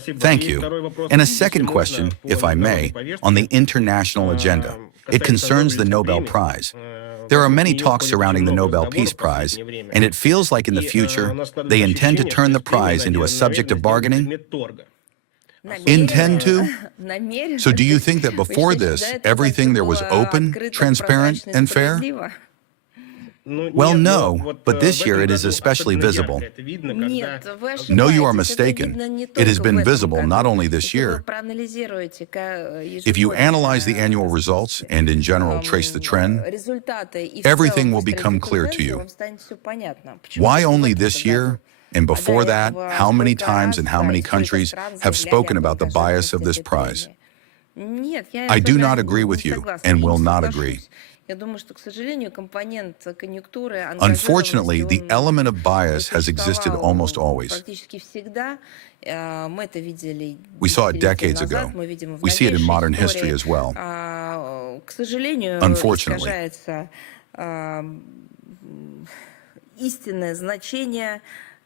Thank you. And a second question, if I may, on the international agenda. It concerns the Nobel Prize. There are many talks surrounding the Nobel Peace Prize, and it feels like in the future, they intend to turn the prize into a subject of bargaining. Intend to? So do you think that before this, everything there was open, transparent, and fair? Well, no, but this year it is especially visible. No, you are mistaken. It has been visible not only this year. If you analyze the annual results and in general trace the trend, everything will become clear to you. Why only this year? And before that, how many times and how many countries have spoken about the bias of this prize? I do not agree with you and will not agree. Unfortunately, the element of bias has existed almost always. We saw it decades ago. We see it in modern history as well. Unfortunately.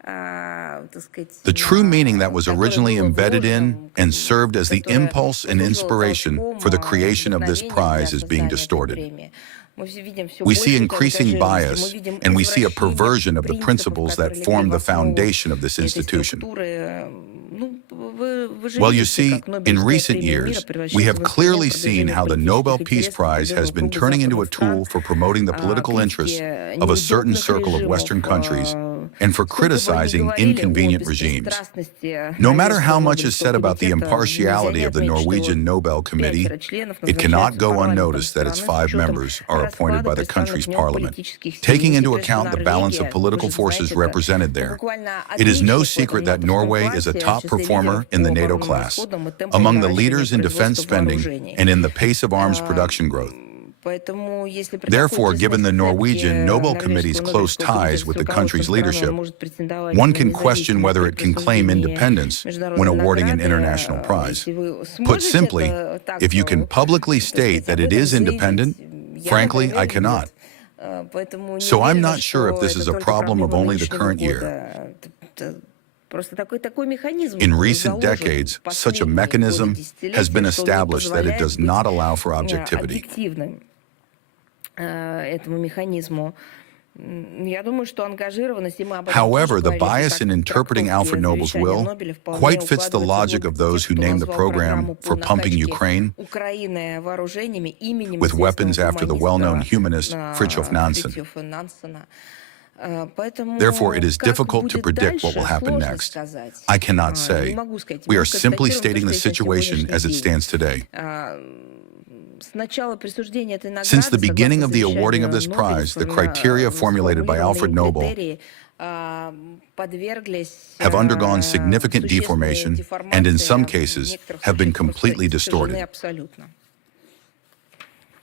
The true meaning that was originally embedded in and served as the impulse and inspiration for the creation of this prize is being distorted. We see increasing bias, and we see a perversion of the principles that form the foundation of this institution. Well, you see, in recent years, we have clearly seen how the Nobel Peace Prize has been turning into a tool for promoting the political interests of a certain circle of Western countries and for criticizing inconvenient regimes. No matter how much is said about the impartiality of the Norwegian Nobel Committee, it cannot go unnoticed that its 5 members are appointed by the country's parliament, taking into account the balance of political forces represented there. It is no secret that Norway is a top performer in the NATO class, among the leaders in defense spending and in the pace of arms production growth. Therefore, given the Norwegian Nobel Committee's close ties with the country's leadership, one can question whether it can claim independence when awarding an international prize. Put simply, if you can publicly state that it is independent, frankly, I cannot. So I'm not sure if this is a problem of only the current year. In recent decades, such a mechanism has been established that it does not allow for objectivity. However, the bias in interpreting Alfred Nobel's will quite fits the logic of those who named the program for pumping Ukraine with weapons after the well-known humanist Fridtjof Nansen. Therefore, it is difficult to predict what will happen next. I cannot say. We are simply stating the situation as it stands today. Since the beginning of the awarding of this prize, the criteria formulated by Alfred Nobel have undergone significant deformation and, in some cases, have been completely distorted.